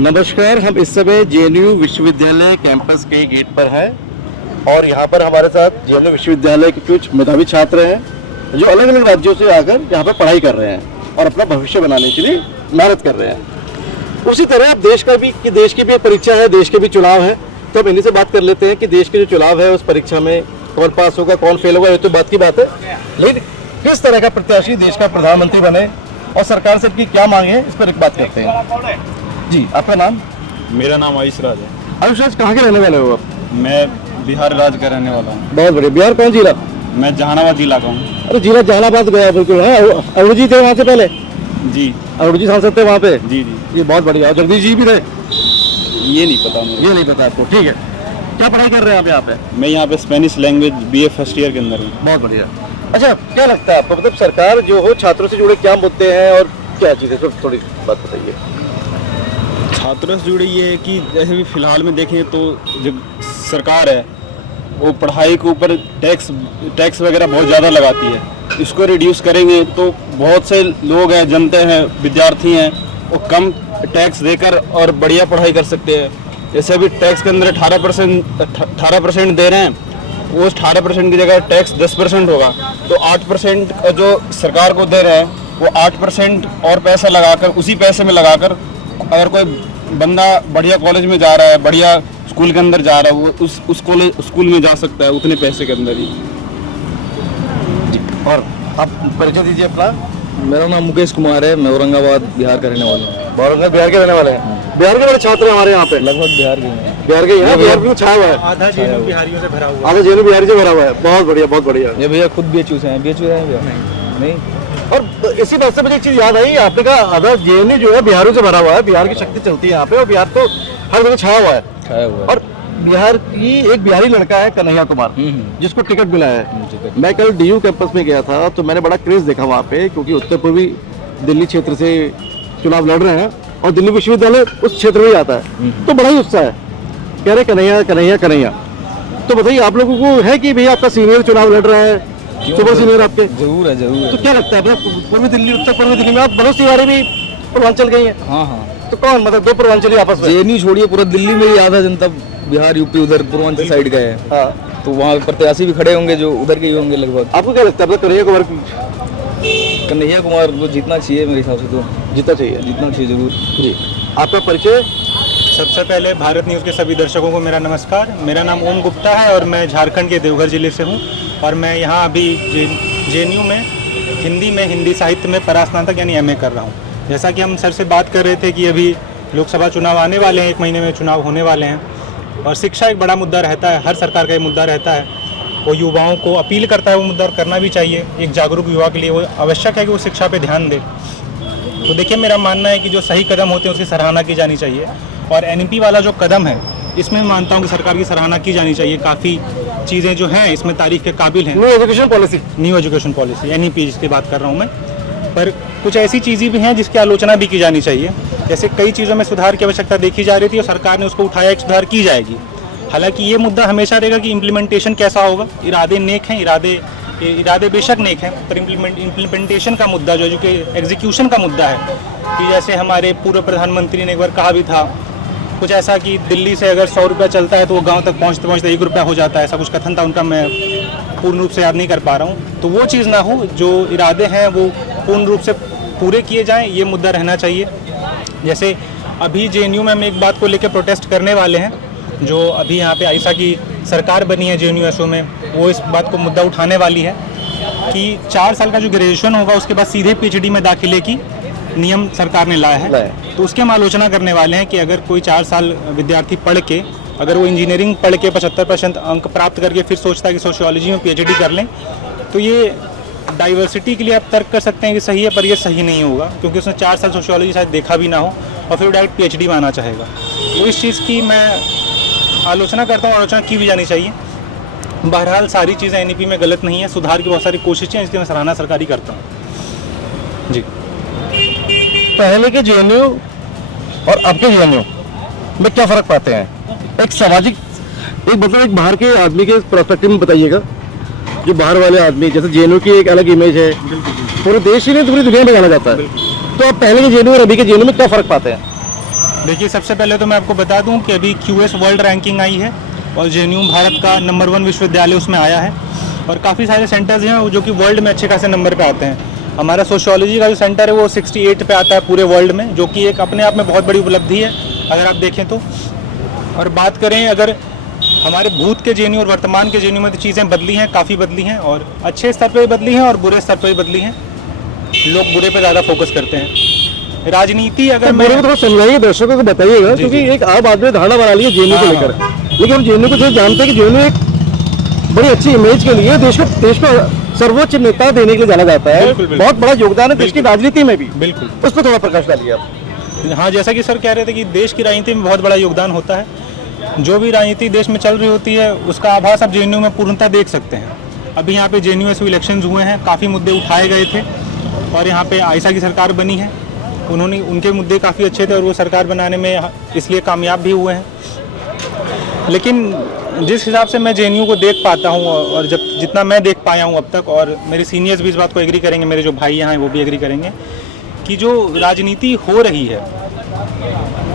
नमस्कार, हम इस समय जेएनयू विश्वविद्यालय कैंपस के गेट पर हैं और यहाँ पर हमारे साथ जेएनयू विश्वविद्यालय के कुछ मेधावी छात्र हैं जो अलग अलग राज्यों से आकर यहाँ पर पढ़ाई कर रहे हैं और अपना भविष्य बनाने के लिए मेहनत कर रहे हैं। उसी तरह अब देश की भी एक परीक्षा है, देश के भी चुनाव है, तो हम इन्हीं से बात कर लेते हैं कि देश के जो चुनाव है उस परीक्षा में कौन पास होगा कौन फेल होगा, ये तो बात की बात है, लेकिन किस तरह का प्रत्याशी देश का प्रधानमंत्री बने और सरकार से इनकी क्या मांग है इस पर एक बात करते हैं। जी, आपका नाम? मेरा नाम आयुष राज है। आयुष राज, कहाँ के रहने वाले हो आप? मैं बिहार राज्य का रहने वाला हूँ। बहुत बढ़िया। बिहार कौन जिला? मैं जहानाबाद जिला का हूँ। अरे जिला जहानाबाद गया बिल्कुल है। अरुण जी थे वहाँ से पहले? जी, अरुण जी सांसद थे वहाँ पे? जी जी। ये बहुत बढ़िया। जगदीश जी भी थे? ये नहीं पता मुझे। ये नहीं पता आपको, ठीक है। क्या पढ़ाई कर रहे हैं आप यहाँ पे? मैं यहाँ पे Spanish language BA first year के अंदर हूँ। बहुत बढ़िया। अच्छा, क्या लगता है आपको, मतलब सरकार जो हो छात्रों से जुड़े क्या मुद्दे हैं और क्या चीज़ें, तो थोड़ी बात बताइए। छात्रों से जुड़े ये है कि जैसे भी फिलहाल में देखें तो जो सरकार है वो पढ़ाई के ऊपर टैक्स वगैरह बहुत ज़्यादा लगाती है। इसको रिड्यूस करेंगे तो बहुत से लोग हैं, जनता हैं, विद्यार्थी हैं, वो कम टैक्स देकर और बढ़िया पढ़ाई कर सकते हैं। जैसे अभी टैक्स के अंदर 18% दे रहे हैं, वो 18% की जगह टैक्स 10% होगा, तो 8% जो सरकार को दे रहे हैं वो 8% और पैसा लगाकर, उसी पैसे में लगाकर अगर कोई बंदा बढ़िया कॉलेज में जा रहा है, बढ़िया स्कूल के अंदर जा रहा है, वो उस स्कूल में जा सकता है उतने पैसे के अंदर ही। और आप परिचय दीजिए अपना। मेरा नाम मुकेश कुमार है, मैं औरंगाबाद बिहार का रहने वाला हूँ। औरंगाबाद बिहार के रहने वाले हैं? बिहार के बड़े छात्र हैं हमारे यहाँ पे? लगभग बिहार के हैं। बिहार के यहाँ बिहार भी छाया हुआ है, आधा जेएनयू बिहारियों से भरा हुआ है। आधा जेएनयू बिहारी से भरा हुआ है। बहुत बढ़िया, बहुत बढ़िया। ये भैया खुद BHU से हैं। BHU है भैया? नहीं। और इसी बात से मुझे एक चीज याद आई, आपने कहा आधा जेएनयू जो है बिहारियों से भरा हुआ है। बिहार की शक्ति चलती है यहाँ पे और बिहार तो हर जगह छाया हुआ है। और बिहार की एक बिहारी लड़का है कन्हैया कुमार, जिसको टिकट मिला है। मैं कल DU कैंपस में गया था तो मैंने बड़ा क्रेज देखा वहाँ पे, क्योंकि उत्तर पूर्वी दिल्ली क्षेत्र से चुनाव लड़ रहे हैं और दिल्ली विश्वविद्यालय उस क्षेत्र में ही आता है, तो बड़ा ही उत्साह है, कह रहे कन्हैया कन्हैया कन्हैया। तो बताइए, आप लोगों को है कि भैया आपका सीनियर चुनाव लड़ रहा है, सुपर सीनियर आपके? जरूर है, जरूर है। तो क्या लगता है पूर्वी दिल्ली, उत्तर पूर्वी दिल्ली में आप मनोज तिवारी भी पूर्वांचल गई है? हाँ हाँ। तो कौन, मतलब दो पूर्वांचली आपस में? JNU छोड़िए, पूरा दिल्ली में ही आधा जनता बिहार UP उधर पूर्वांचल साइड का है। हाँ, तो वहाँ प्रत्याशी भी खड़े होंगे जो उधर के ही होंगे लगभग। आपको क्या लगता है कन्हैया कुमार वो जीतना चाहिए मेरे हिसाब से, तो जीतना चाहिए? जीतना चाहिए जरूर। जी। आपका परिचय? सबसे पहले भारत न्यूज़ के सभी दर्शकों को मेरा नमस्कार। मेरा नाम ओम गुप्ता है और मैं झारखंड के देवघर जिले से हूँ और मैं यहाँ अभी जेएनयू में हिंदी साहित्य में परास्नातक यानी MA कर रहा हूँ। जैसा कि हम सर से बात कर रहे थे कि अभी लोकसभा चुनाव आने वाले हैं, 1 महीने में चुनाव होने वाले हैं और शिक्षा एक बड़ा मुद्दा रहता है, हर सरकार का ये मुद्दा रहता है। वो युवाओं को अपील करता है वो मुद्दा, और करना भी चाहिए। एक जागरूक युवा के लिए वो आवश्यक है कि वो शिक्षा पे ध्यान दे। तो देखिए, मेरा मानना है कि जो सही कदम होते हैं उसकी सराहना की जानी चाहिए और NEP वाला जो कदम है इसमें मानता हूँ कि सरकार की सराहना की जानी चाहिए। काफ़ी चीज़ें जो हैं इसमें तारीफ के काबिल हैं। न्यू एजुकेशन पॉलिसी NEP जिसकी बात कर रहा हूँ मैं, पर कुछ ऐसी चीज़ें भी हैं जिसकी आलोचना भी की जानी चाहिए। जैसे कई चीज़ों में सुधार की आवश्यकता देखी जा रही थी और सरकार ने उसको उठाया, एक सुधार की जाएगी। हालांकि ये मुद्दा हमेशा रहेगा कि इम्प्लीमेंटेशन कैसा होगा। इरादे नेक हैं, इरादे बेशक नेक हैं, पर इम्प्लीमेंटेशन का मुद्दा जो कि एग्जीक्यूशन का मुद्दा है, कि जैसे हमारे पूर्व प्रधानमंत्री ने एक बार कहा भी था कुछ ऐसा कि दिल्ली से अगर 100 रुपया चलता है तो वो गांव तक पहुंचते पहुंचते 1 रुपया हो जाता है, ऐसा कुछ कथन था उनका, मैं पूर्ण रूप से याद नहीं कर पा रहा हूँ। तो वो चीज़ ना हो, जो इरादे हैं वो पूर्ण रूप से पूरे किए जाएँ, ये मुद्दा रहना चाहिए। जैसे अभी JNU में हम एक बात को लेकर प्रोटेस्ट करने वाले हैं, जो अभी यहाँ पे आयशा की सरकार बनी है JNUSO में, वो इस बात को मुद्दा उठाने वाली है कि 4 साल का जो ग्रेजुएशन होगा उसके बाद सीधे PhD में दाखिले की नियम सरकार ने लाया है। तो उसकी हम आलोचना करने वाले हैं कि अगर कोई 4 साल विद्यार्थी पढ़ के, अगर वो इंजीनियरिंग पढ़ के 75% अंक प्राप्त करके फिर सोचता है कि सोशियोलॉजी में PhD कर लें, तो ये डाइवर्सिटी के लिए आप तर्क कर सकते हैं कि सही है, पर ये सही नहीं होगा, क्योंकि उसने 4 साल सोशियोलॉजी शायद देखा भी ना हो और फिर डायरेक्ट PhD में आना चाहेगा। तो इस चीज़ की मैं आलोचना करता हूँ, आलोचना की भी जानी चाहिए। बहरहाल सारी चीज़ें NEP में गलत नहीं है, सुधार की बहुत सारी कोशिशें हैं, इसकी मैं सराहना सरकारी करता हूँ। जी। पहले के JNU और अब के JNU में क्या फ़र्क पाते हैं? एक सामाजिक, एक मतलब एक बाहर के आदमी के पर्सपेक्टिव में बताइएगा, जो बाहर वाले आदमी, जैसे JNU की एक अलग इमेज है, पूरे देश ही नहीं पूरी दुनिया में जाना जाता है, तो अब पहले के JNU और अभी के JNU में क्या फ़र्क पाते हैं? देखिए, सबसे पहले तो मैं आपको बता दूं कि अभी QS वर्ल्ड रैंकिंग आई है और JNU भारत का नंबर 1 विश्वविद्यालय उसमें आया है और काफ़ी सारे सेंटर्स हैं जो कि वर्ल्ड में अच्छे खासे नंबर पे आते हैं। हमारा सोशियोलॉजी का जो सेंटर है वो 68 पे आता है पूरे वर्ल्ड में, जो कि एक अपने आप में बहुत बड़ी उपलब्धि है अगर आप देखें तो। और बात करें अगर हमारे भूत के JNU और वर्तमान के JNU में तो चीज़ें बदली हैं, काफ़ी बदली हैं और अच्छे स्तर पर भी बदली हैं और बुरे स्तर पर भी बदली हैं। लोग बुरे पे ज़्यादा फोकस करते हैं। राजनीति अगर मेरे को थोड़ा समझाइए, दर्शकों को बताइएगा, क्योंकि एक आम आदमी ने धारणा बना ली है JNU को लेकर, लेकिन हम JNU को जो जानते हैं कि JNU एक बड़ी अच्छी इमेज के लिए देश को सर्वोच्च नेता देने के लिए जाना जाता है। बहुत बड़ा योगदान है देश की राजनीति में भी। बिल्कुल, उस पर थोड़ा प्रकाश डालिए आप। हाँ, जैसा कि सर कह रहे थे कि देश की राजनीति में बहुत बड़ा योगदान होता है। जो भी राजनीति देश में चल रही होती है उसका आभास आप JNU में पूर्णतः देख सकते हैं। अभी यहाँ पे JNU इलेक्शंस हुए हैं, काफ़ी मुद्दे उठाए गए थे और यहाँ पे आयशा की सरकार बनी है। उनके मुद्दे काफ़ी अच्छे थे और वो सरकार बनाने में इसलिए कामयाब भी हुए हैं। लेकिन जिस हिसाब से मैं JNU को देख पाता हूँ और जितना मैं देख पाया हूँ अब तक, और मेरे सीनियर्स भी इस बात को एग्री करेंगे, मेरे जो भाई यहाँ हैं वो भी एग्री करेंगे कि जो राजनीति हो रही है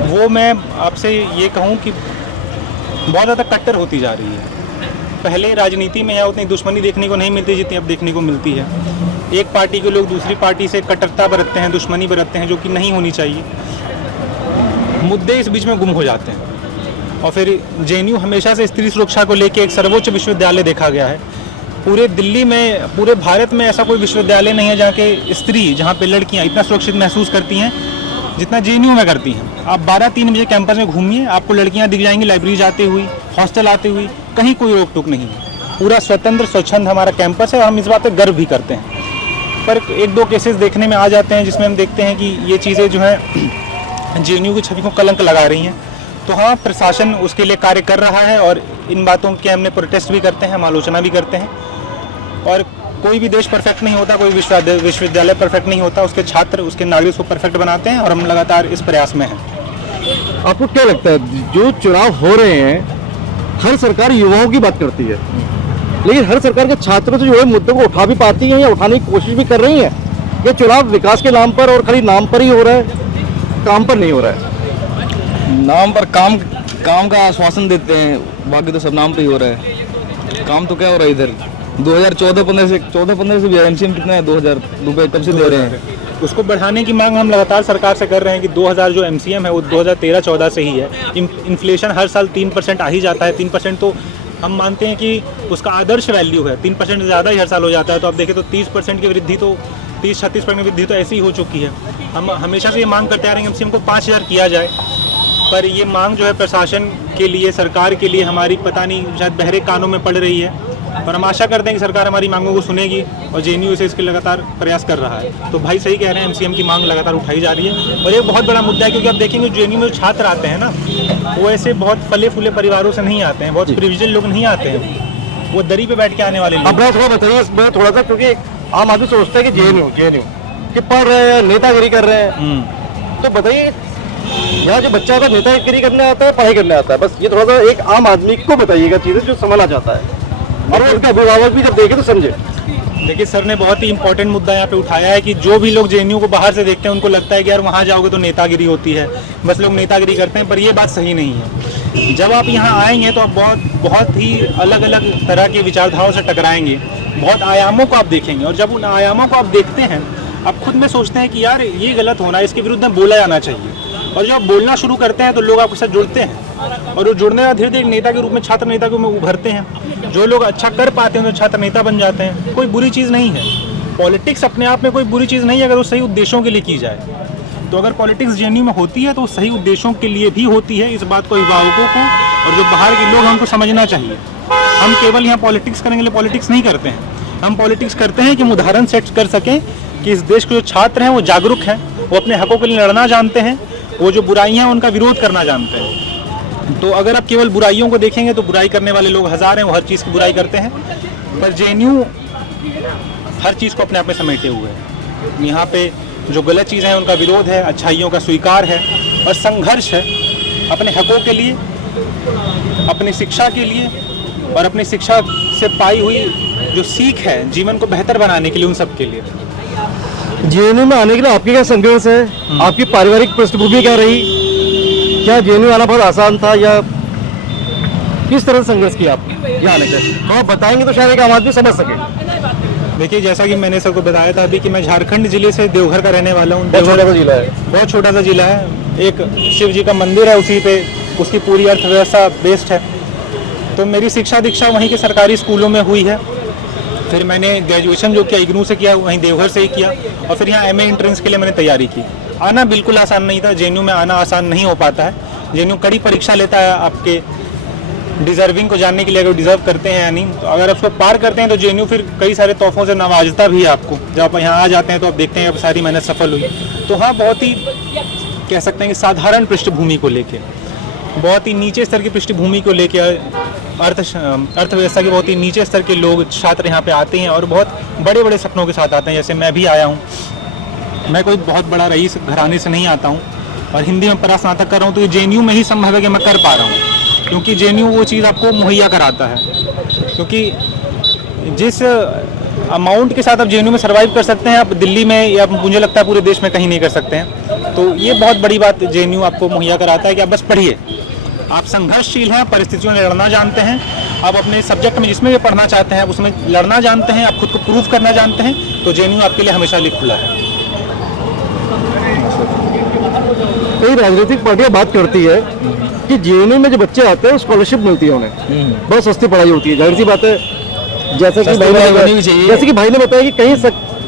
वो मैं आपसे ये कहूँ कि बहुत ज़्यादा कट्टर होती जा रही है। पहले राजनीति में यहाँ उतनी दुश्मनी देखने को नहीं मिलती जितनी अब देखने को मिलती है। एक पार्टी के लोग दूसरी पार्टी से कट्टरता बरतते हैं, दुश्मनी बरतते हैं, जो कि नहीं होनी चाहिए। मुद्दे इस बीच में गुम हो जाते हैं और फिर JNU हमेशा से स्त्री सुरक्षा को लेकर एक सर्वोच्च विश्वविद्यालय देखा गया है। पूरे दिल्ली में, पूरे भारत में ऐसा कोई विश्वविद्यालय नहीं है जहाँ के स्त्री, जहाँ पे लड़कियाँ इतना सुरक्षित महसूस करती हैं जितना JNU में करती हैं। आप 12-3 बजे कैंपस में घूमिए, आपको लड़कियाँ दिख जाएंगी लाइब्रेरी जाती हुई, हॉस्टल आती हुई, कहीं कोई रोक टोक नहीं है। पूरा स्वतंत्र स्वच्छंद हमारा कैंपस है और हम इस बात पर गर्व भी करते हैं। पर 1-2 केसेस देखने में आ जाते हैं जिसमें हम देखते हैं कि ये चीज़ें जो हैं JNU की छवि को कलंक लगा रही हैं। तो हाँ, प्रशासन उसके लिए कार्य कर रहा है और इन बातों के हमने प्रोटेस्ट भी करते हैं, हम आलोचना भी करते हैं। और कोई भी देश परफेक्ट नहीं होता, कोई विश्वविद्यालय परफेक्ट नहीं होता, उसके छात्र, उसके नागरिक उसको परफेक्ट बनाते हैं और हम लगातार इस प्रयास में हैं। आपको क्या लगता है, जो चुनाव हो रहे हैं, हर सरकार युवाओं की बात करती है, लेकिन हर सरकार के छात्रों से जो है मुद्दों को उठा भी पाती है या उठाने की कोशिश भी कर रही है? ये चुनाव विकास के नाम पर और खाली नाम पर ही हो रहा है, काम पर नहीं हो रहा है? नाम पर काम का आश्वासन देते हैं, बाकी तो सब नाम पे ही हो रहा है। काम तो क्या हो रहा है इधर? 2014-15 से भी MCM कितना है, 2000 रुपये कब से दे रहे हैं? उसको बढ़ाने की मांग हम लगातार सरकार से कर रहे हैं कि 2000 जो MCM है वो 2013-14 से ही है। इन्फ्लेशन हर साल 3% आ ही जाता है। 3% तो हम मानते हैं कि उसका आदर्श वैल्यू है, 3% से ज़्यादा ही हर साल हो जाता है। तो आप देखें तो 30% की वृद्धि, तो 30-36% की वृद्धि तो ऐसी ही हो चुकी है। हम हमेशा से ये मांग करते आ रहे हैं MCM को 5000 किया जाए, पर ये मांग जो है प्रशासन के लिए, सरकार के लिए हमारी पता नहीं शायद बहरे कानों में पड़ रही है। और हम आशा करते हैं कि सरकार हमारी मांगों को सुनेगी और JNU से इसके लगातार प्रयास कर रहा है। तो भाई सही कह रहे हैं, MCM की मांग लगातार उठाई जा रही है और ये बहुत बड़ा मुद्दा है, क्योंकि आप देखेंगे JNU में जो छात्र आते हैं ना, वो ऐसे बहुत फले फूले परिवारों से नहीं आते हैं, बहुत प्रिविलेज्ड लोग नहीं आते हैं, वो दरी पे बैठ के आने वाले लोग। अब मैं थोड़ा बताइए इसमें थोड़ा सा, क्योंकि आम आदमी सोचता है कि JNU कि पढ़ रहे हैं, नेतागिरी कर रहे हैं, तो बताइए यहाँ जो बच्चा आता है नेतागिरी करने आता है, पढ़ाई करने आता है, बस ये थोड़ा सा एक आम आदमी को बताइएगा चीज़ें जो समझना चाहता है और उनका अभिभावक भी जब देखे तो समझे। देखिए, सर ने बहुत ही इंपॉर्टेंट मुद्दा यहाँ पे उठाया है कि जो भी लोग JNU को बाहर से देखते हैं उनको लगता है कि यार वहाँ जाओगे तो नेतागिरी होती है, बस लोग नेतागिरी करते हैं, पर ये बात सही नहीं है। जब आप यहाँ आएंगे तो आप बहुत ही अलग अलग तरह की विचारधाराओं से टकराएंगे, बहुत आयामों को आप देखेंगे और जब उन आयामों को आप देखते हैं आप खुद में सोचते हैं कि यार ये गलत होना है, इसके विरुद्ध में बोला जाना चाहिए। और जब आप बोलना शुरू करते हैं तो लोग आपके साथ जुड़ते हैं और वो जुड़ने का धीरे धीरे एक नेता के रूप में, छात्र नेता के रूप में उभरते हैं। जो लोग अच्छा कर पाते हैं तो छात्र नेता बन जाते हैं। कोई बुरी चीज़ नहीं है, पॉलिटिक्स अपने आप में कोई बुरी चीज़ नहीं है अगर वो सही उद्देश्यों के लिए की जाए। तो अगर पॉलिटिक्स JNU में होती है तो वो सही उद्देश्यों के लिए भी होती है। इस बात को अभिभावकों को और जो बाहर के लोग हैं उनको समझना चाहिए। हम केवल यहाँ पॉलिटिक्स करने के लिए पॉलिटिक्स नहीं करते हैं, हम पॉलिटिक्स करते हैं कि हम उदाहरण सेट कर सकें कि इस देश के जो छात्र हैं वो जागरूक हैं, वो अपने हकों के लिए लड़ना जानते हैं, वो जो बुराइयां हैं उनका विरोध करना जानते हैं। तो अगर आप केवल बुराइयों को देखेंगे तो बुराई करने वाले लोग हज़ार हैं, वो हर चीज़ की बुराई करते हैं, पर JNU हर चीज़ को अपने आप में समेटे हुए है। यहाँ पे जो गलत चीज़ें हैं उनका विरोध है, अच्छाइयों का स्वीकार है और संघर्ष है अपने हकों के लिए, अपनी शिक्षा के लिए और अपनी शिक्षा से पाई हुई जो सीख है जीवन को बेहतर बनाने के लिए, उन सब के लिए। JNU में आने के लिए आपके क्या संघर्ष है, आपकी पारिवारिक पृष्ठभूमि क्या रही, क्या जेएनयू आना बहुत आसान था या किस तरह से संघर्ष किया आप यहाँ आने का? तो आप बताएंगे तो शायद एक आम आदमी समझ सके। देखिए, जैसा कि मैंने सबको बताया था अभी कि मैं झारखंड जिले से देवघर का रहने वाला हूँ। बहुत छोटा सा जिला है। बहुत छोटा सा जिला है। एक शिव जी का मंदिर है, उसी पे उसकी पूरी अर्थव्यवस्था बेस्ड है। तो मेरी शिक्षा दीक्षा वहीं के सरकारी स्कूलों में हुई है। फिर मैंने ग्रेजुएशन जो किया इग्नू से किया, वहीं देवघर से ही किया, और फिर यहाँ एमए एंट्रेंस के लिए मैंने तैयारी की। आना बिल्कुल आसान नहीं था, जेएनयू में आना आसान नहीं हो पाता है। जेएनयू कड़ी परीक्षा लेता है आपके डिजर्विंग को जानने के लिए, अगर डिजर्व करते हैं या नहीं। तो अगर आप उसको पार करते हैं तो जेएनयू फिर कई सारे तोहफों से नवाजता भी है आपको। जब आप यहाँ आ जाते हैं तो आप देखते हैं अब सारी मेहनत सफल हुई। तो हाँ, बहुत ही कह सकते हैं कि साधारण पृष्ठभूमि को लेके, बहुत ही नीचे स्तर की पृष्ठभूमि को लेके, अर्थव्यवस्था के बहुत ही नीचे स्तर के लोग छात्र यहाँ पे आते हैं और बहुत बड़े बड़े सपनों के साथ आते हैं। जैसे मैं भी आया हूँ। मैं कोई बहुत बड़ा रईस घराने से नहीं आता हूँ और हिंदी में परास्नातक कर रहा हूँ, तो ये जेएनयू में ही संभव है कि मैं कर पा रहा हूँ, क्योंकि जेएनयू वो चीज़ आपको मुहैया कराता है। क्योंकि जिस अमाउंट के साथ आप जेएनयू में सर्वाइव कर सकते हैं, आप दिल्ली में या मुझे लगता है पूरे देश में कहीं नहीं कर सकते हैं। तो ये बहुत बड़ी बात जेएनयू आपको मुहैया कराता है कि आप बस पढ़िए, आप संघर्षशील हैं, परिस्थितियों में लड़ना जानते हैं, आप अपने सब्जेक्ट में जिसमें भी पढ़ना चाहते हैं आप उसमें लड़ना जानते हैं, आप खुद को प्रूव करना जानते हैं, तो जेएनयू आपके लिए हमेशा लिए खुला है। कई राजनीतिक पार्टियां बात करती है कि जेएनयू में जो बच्चे आते हैं स्कॉलरशिप मिलती है उन्हें, बहुत सस्ती पढ़ाई होती है। जाहिर सी बात है, जैसे कि भाई ने बताया कि कहीं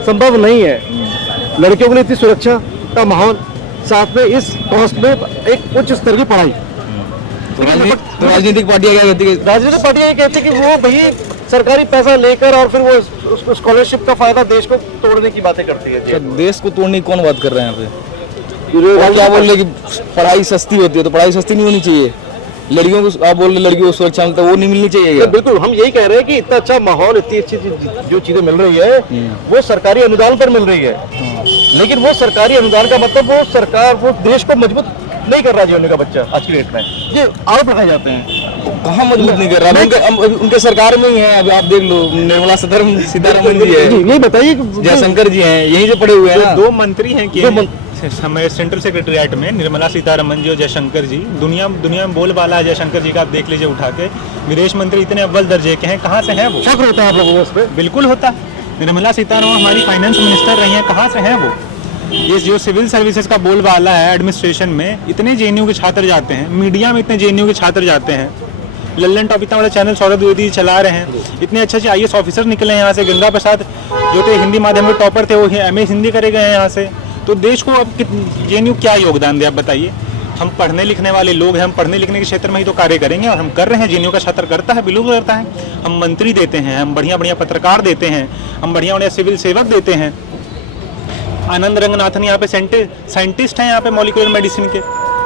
संभव नहीं है लड़कियों के लिए इतनी सुरक्षा का माहौल, साथ में इस कॉस्ट में एक उच्च स्तर की पढ़ाई। तो राजनीतिक पार्टियां क्या कहती है? राजनीतिक पार्टियां ये कहती है कि वो भाई सरकारी पैसा लेकर और फिर वो स्कॉलरशिप का फायदा देश को तोड़ने की बातें करती है। क्या देश को तोड़ने की कौन बात कर रहे हैं यहाँ पे? और क्या बोल रहे कि पढ़ाई सस्ती होती है, तो पढ़ाई सस्ती नहीं होनी चाहिए। लड़कियों को आप बोल रहे लड़कियों को सुरक्षा मिलता है, वो नहीं मिलनी चाहिए? बिल्कुल, हम यही कह रहे हैं कि इतना अच्छा माहौल, इतनी अच्छी जो चीजें मिल रही है वो सरकारी अनुदान पर मिल रही है। लेकिन वो सरकारी अनुदान का मतलब वो सरकार वो देश को मजबूत नहीं कर रहा जेएनयू का बच्चा आज की डेट में। ये आरोप लगाए जाते हैं। कहाँ मजबूत नहीं कर रहा? उनके सरकार में ही है। अभी आप देख लो, निर्मला सीतारमन जी है, नहीं बताइए, जयशंकर जी हैं, यहीं से पढ़े हुए हैं ना। दो मंत्री हैं कि हमारे सेंट्रल सेक्रेटरिएट में, निर्मला सीतारमन जी और जयशंकर जी। दुनिया में बोलबाला है जयशंकर जी का, आप देख लीजिए उठा के। विदेश मंत्री इतने अव्वल दर्जे के हैं, कहाँ से हैं वो? शक होता है आप लोगों को उस पर? बिल्कुल होता है। निर्मला सीतारमन हमारी फाइनेंस मिनिस्टर रही हैं, कहाँ से हैं वो? ये जो सिविल सर्विसेज का बोलबाला है एडमिनिस्ट्रेशन में, इतने जेएनयू के छात्र जाते हैं, मीडिया में इतने जेएनयू के छात्र जाते हैं। लल्लन टॉप इतना बड़ा चैनल सौरभ द्विवेदी चला रहे हैं, इतने अच्छे अच्छे आईएएस ऑफिसर निकले हैं यहाँ से। गंगा प्रसाद जो थे हिंदी माध्यम के टॉपर थे, वो एमए हिंदी करे गए हैं यहाँ से। तो देश को अब जेएनयू क्या योगदान दे, आप बताइए। हम पढ़ने लिखने वाले लोग हैं, हम पढ़ने लिखने के क्षेत्र में ही तो कार्य करेंगे, और हम कर रहे हैं। जेएनयू का छात्र करता है, बिल्कुल करता है। हम मंत्री देते हैं, हम बढ़िया बढ़िया पत्रकार देते हैं, हम बढ़िया बढ़िया सिविल सेवक देते हैं। आनंद रंगनाथन यहाँ पे साइंटिस्ट हैं यहाँ पे मॉलिक्यूलर मेडिसिन के,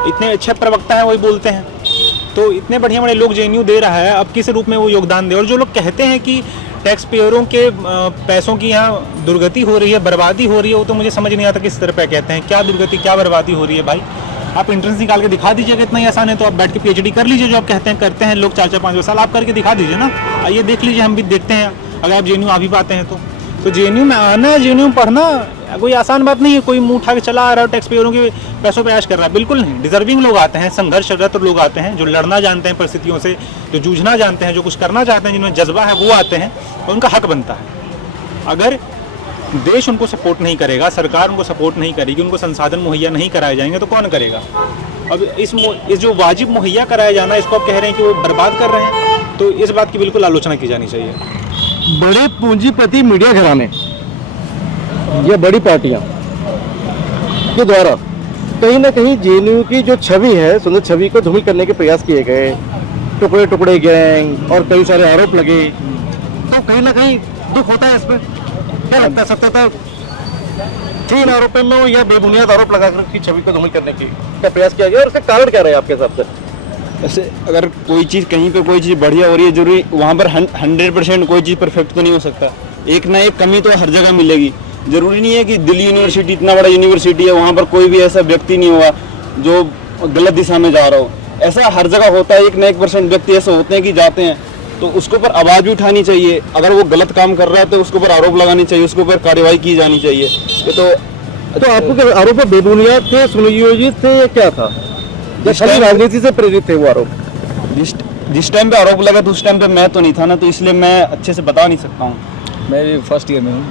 इतने अच्छे प्रवक्ता हैं, वही बोलते हैं। तो इतने बढ़िया बड़े लोग जेएनयू दे रहा है, अब किस रूप में वो योगदान दे। और जो लोग कहते हैं कि टैक्स पेयरों के पैसों की यहाँ दुर्गति हो रही है, बर्बादी हो रही है, वो तो मुझे समझ नहीं आता किस तरह पे कहते हैं। क्या दुर्गति, क्या बर्बादी हो रही है भाई? आप एंट्रेंस निकाल के दिखा दीजिएगा, इतना ही आसान है तो आप बैठ के पीएचडी कर लीजिए, जो आप कहते हैं करते हैं लोग 4-4-5 साल, आप करके दिखा दीजिए ना। आइए देख लीजिए, हम भी देखते हैं अगर आप जेएनयू आ भी पाते हैं तो जेएनयू में आना, जेएनयू में पढ़ना कोई आसान बात नहीं है। कोई मुंह उठा के चला आ रहा है टैक्स पेयरों के पैसों पे ऐश कर रहा है, बिल्कुल नहीं। डिजर्विंग लोग आते हैं, संघर्षरत लोग आते हैं, जो लड़ना जानते हैं परिस्थितियों से, जो जूझना जानते हैं, जो कुछ करना चाहते हैं, जिनमें जज्बा है, वो आते हैं और उनका हक बनता है। अगर देश उनको सपोर्ट नहीं करेगा, सरकार उनको सपोर्ट नहीं करेगी, उनको संसाधन मुहैया नहीं कराए जाएंगे तो कौन करेगा? अब इस जो वाजिब मुहैया कराया जाना, इसको आप कह रहे हैं कि वो बर्बाद कर रहे हैं, तो इस बात की बिल्कुल आलोचना की जानी चाहिए। बड़े पूंजीपति मीडिया घराने या बड़ी पार्टियां के द्वारा कहीं ना कहीं जेएनयू की जो छवि है, सुंदर छवि को धूमिल करने के प्रयास किए गए, टुकड़े टुकड़े गैंग और कई सारे आरोप लगे, तो कहीं ना कहीं दुख होता है इसमें। क्या लगता है, सत्यता थी इन आरोपों में या बेबुनियाद आरोप लगाकर की छवि को धूमिल करने की क्या प्रयास किया गया, और उसका कारण क्या रहा है आपके हिसाब से? ऐसे अगर कोई चीज़ कहीं पे कोई चीज़ बढ़िया हो रही है, जरूरी वहाँ पर 100% कोई चीज़ परफेक्ट तो नहीं हो सकता। एक ना एक कमी तो हर जगह मिलेगी। जरूरी नहीं है कि दिल्ली यूनिवर्सिटी इतना बड़ा यूनिवर्सिटी है, वहाँ पर कोई भी ऐसा व्यक्ति नहीं होगा जो गलत दिशा में जा रहा हो। ऐसा हर जगह होता है, 1 ना 1% व्यक्ति ऐसे होते हैं कि जाते हैं, तो उसके ऊपर आवाज़ भी उठानी चाहिए। अगर वो गलत काम कर रहा है तो उसके ऊपर आरोप लगानी चाहिए, उसके ऊपर कार्रवाई की जानी चाहिए। ये तो आपको क्या आरोप बेबुनियाद थे, सुनियोजित थे, या क्या था? या खाली राजनीति से प्रेरित थे वो आरोप? जिस टाइम पे आरोप लगा तो उस टाइम पे मैं तो नहीं था ना, तो इसलिए मैं अच्छे से बता नहीं सकता हूँ। मैं भी फर्स्ट ईयर में हूँ।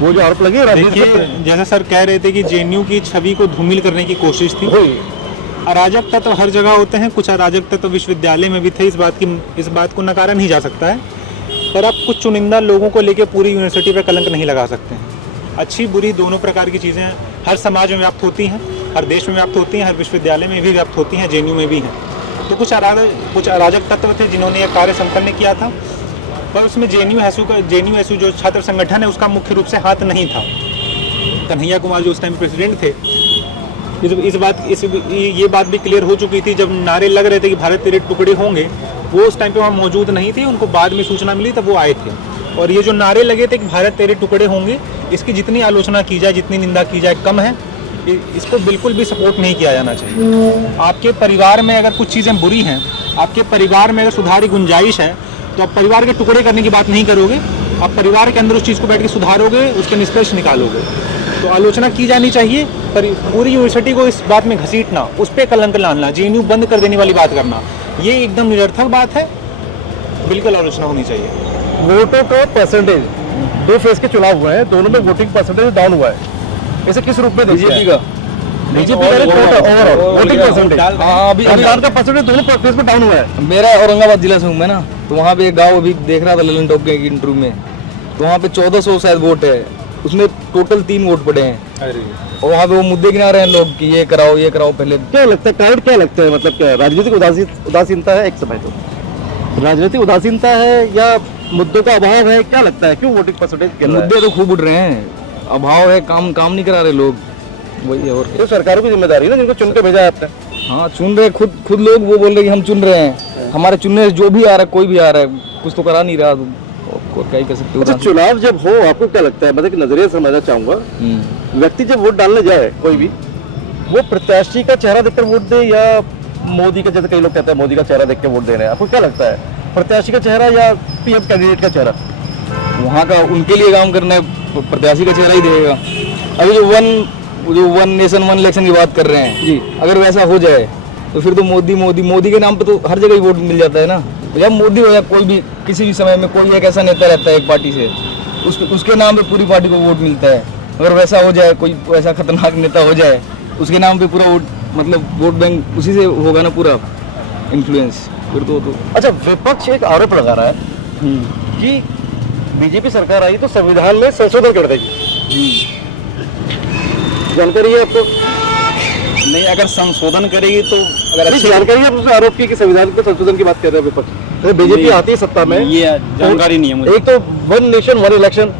वो जो आरोप लगे राजनीति से देखिए, जैसा सर कह रहे थे कि जेएनयू की छवि को धूमिल करने की कोशिश थी। अराजक तत्व तो हर जगह होते हैं, कुछ अराजक तत्व तो विश्वविद्यालय में भी थे, इस बात को नकारा नहीं जा सकता है। पर आप कुछ चुनिंदा लोगों को लेकर पूरी यूनिवर्सिटी पे कलंक नहीं लगा सकते हैं। अच्छी बुरी दोनों प्रकार की चीज़ें हर समाज में व्याप्त होती हैं, हर देश में व्याप्त होती हैं, हर विश्वविद्यालय में भी व्याप्त होती हैं, जेएनयू में भी हैं। तो कुछ अराजक तत्व थे जिन्होंने यह कार्य संपन्न किया था, पर उसमें जेएनयू एसयू जो छात्र संगठन है उसका मुख्य रूप से हाथ नहीं था। कन्हैया कुमार जो उस टाइम प्रेसिडेंट थे, ये बात भी क्लियर हो चुकी थी। जब नारे लग रहे थे कि भारत तेरे टुकड़े होंगे, वो उस टाइम पे वहाँ मौजूद नहीं थे, उनको बाद में सूचना मिली तब वो आए थे। और ये जो नारे लगे थे कि भारत तेरे टुकड़े होंगे, इसकी जितनी आलोचना की जाए, जितनी निंदा की जाए कम है। इसको बिल्कुल भी सपोर्ट नहीं किया जाना चाहिए। आपके परिवार में अगर कुछ चीज़ें बुरी हैं, आपके परिवार में अगर सुधार की गुंजाइश है, तो आप परिवार के टुकड़े करने की बात नहीं करोगे, आप परिवार के अंदर उस चीज़ को बैठ के सुधारोगे, उसके निष्कर्ष निकालोगे। तो आलोचना की जानी चाहिए, पर पूरी यूनिवर्सिटी को इस बात में घसीटना, उस पर कलंक लाना, जेएनयू बंद कर देने वाली बात करना, ये एकदम निरर्थक बात है। बिल्कुल आलोचना होनी चाहिए। वोटों का परसेंटेज, दो फेज के चुनाव हुए हैं, दोनों में वोटिंग परसेंटेज डाउन हुआ है। इसे किस रूप में बीजेपी का बीजेपी का वोटिंग परसेंटेज, हाँ अभी मतदान का परसेंटेज दोनों फेज में डाउन हुआ है। मेरा औरंगाबाद जिला से हूँ मैं ना, तो वहाँ पे एक गाँव अभी देख रहा था ललन टॉप के इंटरव्यू में, तो वहाँ पे 1400 शायद वोट है, उसमें टोटल 3 वोट पड़े हैं। और वहाँ पे वो मुद्दे गिना रहे हैं लोग कि ये कराओ पहले। क्या लगता है, कारण क्या लगता है, मतलब क्या है? राजनीतिक उदासीनता है एक समय, तो राजनीतिक उदासीनता है या मुद्दों का अभाव है, क्या लगता है क्यों वोटिंग परसेंटेज गिर रहा है? मुद्दे तो खूब उठ रहे हैं, अभाव है, काम नहीं करा रहे लोग, वही है। और तो सरकारों की जिम्मेदारी है ना, जिनको चुन के भेजा है आपने। हाँ चुन रहे, खुद लोग वो बोल रहे कि हम चुन रहे हैं, हमारे चुनने जो भी आ रहा है, कोई भी आ रहा है, कुछ तो करा नहीं रहा, तो क्या ही कर सकते हो। अच्छा, चुनाव जब हो आपको क्या लगता है, मतलब कि नजरिए से समझना चाहूंगा, व्यक्ति जब वोट डालने जाए कोई भी, वो प्रत्याशी का चेहरा देखकर वोट दे या मोदी का, जैसे कई लोग कहते हैं मोदी का चेहरा देख के वोट दे रहे हैं, आपको क्या लगता है, प्रत्याशी का चेहरा या पीएम कैंडिडेट का चेहरा? वहाँ का उनके लिए काम करना है, प्रत्याशी का चेहरा ही देगा। अभी जो वन नेशन वन इलेक्शन की बात कर रहे हैं जी, अगर वैसा हो जाए तो फिर तो मोदी के नाम पे तो हर जगह ही वोट मिल जाता है ना। या मोदी हो या कोई भी, किसी भी समय में कोई एक ऐसा नेता रहता है एक पार्टी से, उसके नाम पे पूरी पार्टी को वोट मिलता है। अगर वैसा हो जाए, कोई ऐसा खतरनाक नेता हो जाए, उसके नाम पे पूरा वोट, मतलब वोट बैंक उसी से होगा ना पूरा इन्फ्लुएंस, फिर तो अच्छा, विपक्ष एक आरोप लगा रहा है कि बीजेपी सरकार आई तो संविधान में संशोधन कर देगी, जानकारी है आपको? नहीं, अगर संशोधन करेगी तो अगर अच्छी जानकारी है, उसने आरोप किया कि संविधान के संशोधन की बात कर रहे हैं विपक्ष। तो बीजेपी आती है सत्ता में, ये जानकारी नहीं है मुझे। एक तो वन नेशन वन इलेक्शन,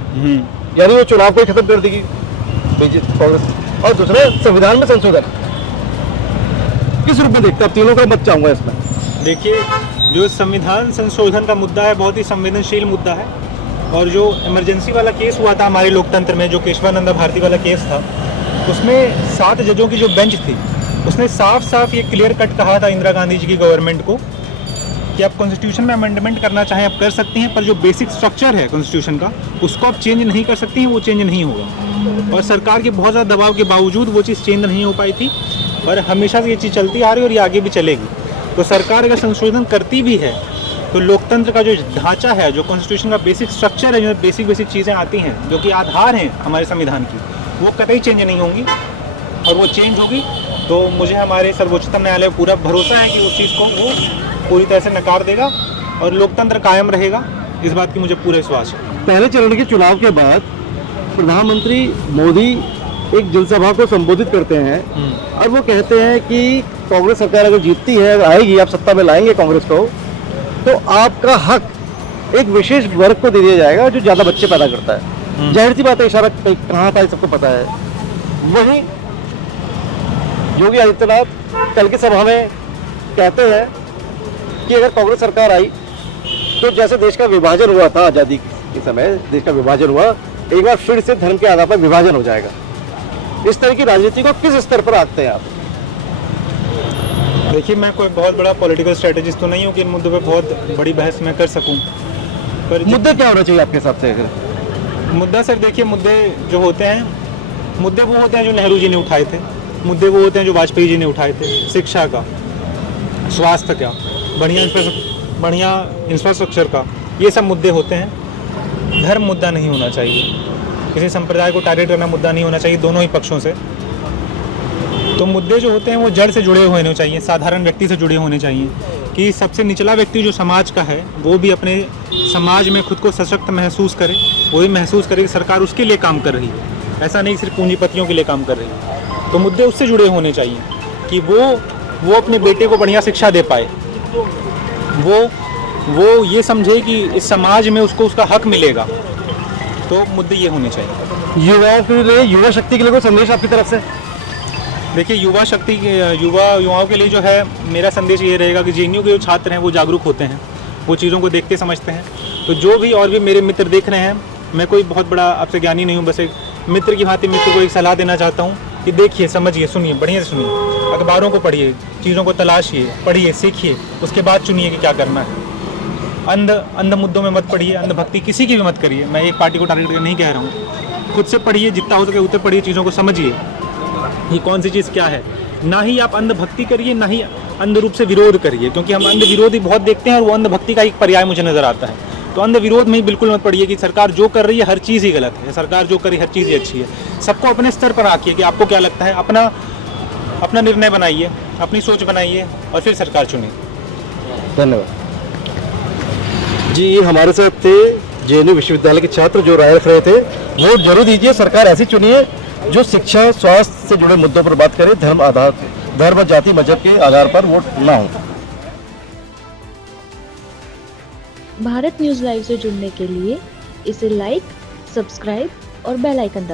यानी वो चुनाव को ही खत्म कर देगी कांग्रेस, और दूसरा संविधान में संशोधन। किस रूप में देखते हैं, तीनों का मत चाहूंगा इसमें। देखिए, जो संविधान संशोधन का मुद्दा है बहुत ही संवेदनशील मुद्दा है, और जो इमरजेंसी वाला केस हुआ था हमारे लोकतंत्र में, जो केशवानंद भारती वाला केस था, उसमें 7 जजों की जो बेंच थी, उसने साफ ये क्लियर कट कहा था इंदिरा गांधी जी की गवर्नमेंट को कि आप कॉन्स्टिट्यूशन में अमेंडमेंट करना चाहें आप कर सकती हैं, पर जो बेसिक स्ट्रक्चर है कॉन्स्टिट्यूशन का, उसको आप चेंज नहीं कर सकती हैं, वो चेंज नहीं होगा। और सरकार के बहुत ज़्यादा दबाव के बावजूद वो चीज़ चेंज नहीं हो पाई थी, और हमेशा से ये चीज़ चलती आ रही है और ये आगे भी चलेगी। तो सरकार अगर संशोधन करती भी है तो लोकतंत्र का जो ढांचा है, जो कॉन्स्टिट्यूशन का बेसिक स्ट्रक्चर है, जो बेसिक चीज़ें आती हैं जो कि आधार हैं हमारे संविधान की, वो कतई चेंज नहीं होंगी। और वो चेंज होगी तो मुझे हमारे सर्वोच्चतम न्यायालय पर पूरा भरोसा है कि उस चीज़ को वो पूरी तरह से नकार देगा और लोकतंत्र कायम रहेगा, इस बात की मुझे पूरा विश्वास है। पहले चरण के चुनाव के बाद प्रधानमंत्री मोदी एक जनसभा को संबोधित करते हैं और वो कहते हैं कि कांग्रेस सरकार अगर जीतती है, आएगी, आप सत्ता में लाएंगे कांग्रेस को, तो आपका हक एक विशेष वर्ग को दे दिया जाएगा जो ज़्यादा बच्चे पैदा करता है। जाहिर सी बात है, इशारा कहाँ था सबको पता है। वहीं योगी आदित्यनाथ कल की सभा में कहते हैं कि अगर कांग्रेस सरकार आई तो जैसे देश का विभाजन हुआ था, आज़ादी के समय देश का विभाजन हुआ, एक बार फिर से धर्म के आधार पर विभाजन हो जाएगा। इस तरह की राजनीति को किस स्तर पर आते हैं आप? देखिए, मैं कोई बहुत बड़ा पॉलिटिकल स्ट्रेटेजिस्ट तो नहीं हूँ कि इन मुद्दों पे बहुत बड़ी बहस मैं कर सकूँ, पर मुद्दे क्या होना चाहिए आपके हिसाब से? मुद्दा सर देखिए, मुद्दे जो होते हैं, मुद्दे वो होते हैं जो नेहरू जी ने उठाए थे, मुद्दे वो होते हैं जो वाजपेयी जी ने उठाए थे, शिक्षा का, स्वास्थ्य का, बढ़िया इंफ्रास्ट्रक्चर का, ये सब मुद्दे होते हैं। धर्म मुद्दा नहीं होना चाहिए, किसी संप्रदाय को टारगेट करना मुद्दा नहीं होना चाहिए दोनों ही पक्षों से। तो मुद्दे जो होते हैं वो जड़ से जुड़े होने चाहिए, साधारण व्यक्ति से जुड़े होने चाहिए, कि सबसे निचला व्यक्ति जो समाज का है वो भी अपने समाज में खुद को सशक्त महसूस करे, वो भी महसूस करे कि सरकार उसके लिए काम कर रही है, ऐसा नहीं सिर्फ पूंजीपतियों के लिए काम कर रही है। तो मुद्दे उससे जुड़े होने चाहिए कि वो अपने बेटे को बढ़िया शिक्षा दे पाए, वो ये समझे कि इस समाज में उसको उसका हक मिलेगा। तो मुद्दे ये होने चाहिए। युवाओं के लिए, युवा शक्ति के लिए कोई संदेश आपकी तरफ से? देखिए, युवाओं के लिए जो है मेरा संदेश ये रहेगा कि जेएनयू के जो छात्र हैं वो जागरूक होते हैं, वो चीज़ों को देखते समझते हैं। तो जो भी और भी मेरे मित्र देख रहे हैं, मैं कोई बहुत बड़ा आपसे ज्ञानी नहीं हूँ, बस एक मित्र की भांति मित्र को एक सलाह देना चाहता हूँ कि देखिए, समझिए, सुनिए, बढ़िया से सुनिए, अखबारों को पढ़िए, चीज़ों को तलाशिए, पढ़िए, सीखिए, उसके बाद चुनिए कि क्या करना है। अंध मुद्दों में मत पढ़िए, अंधभक्ति किसी की भी मत करिए। मैं एक पार्टी को टारगेट करके नहीं कह रहा हूँ। खुद से पढ़िए, जितना हो सके उतना पढ़िए, चीज़ों को समझिए कि कौन सी चीज़ क्या है। ना ही आप अंधभक्ति करिए, ना ही अंध रूप से विरोध करिए, क्योंकि हम अंध विरोधी बहुत देखते हैं और वो अंधभक्ति का एक पर्याय मुझे नज़र आता है। तो अंध विरोध में ही बिल्कुल मत पड़िए कि सरकार जो कर रही है हर चीज़ ही गलत है, सरकार जो कर रही है हर चीज़ ही अच्छी है। सबको अपने स्तर पर आकिए कि आपको क्या लगता है, अपना निर्णय बनाइए, अपनी सोच बनाइए और फिर सरकार चुनिए। धन्यवाद जी। हमारे साथ थे जेएनयू विश्वविद्यालय के छात्र जो राय रख रहे थे। वोट जरूर दीजिए, सरकार ऐसी चुनिए जो शिक्षा, स्वास्थ्य से जुड़े मुद्दों पर बात करे, धर्म, जाति, मजहब के आधार पर वोट ना हो। भारत न्यूज़ लाइव से जुड़ने के लिए इसे लाइक, सब्सक्राइब और बेल आइकन दबाएं।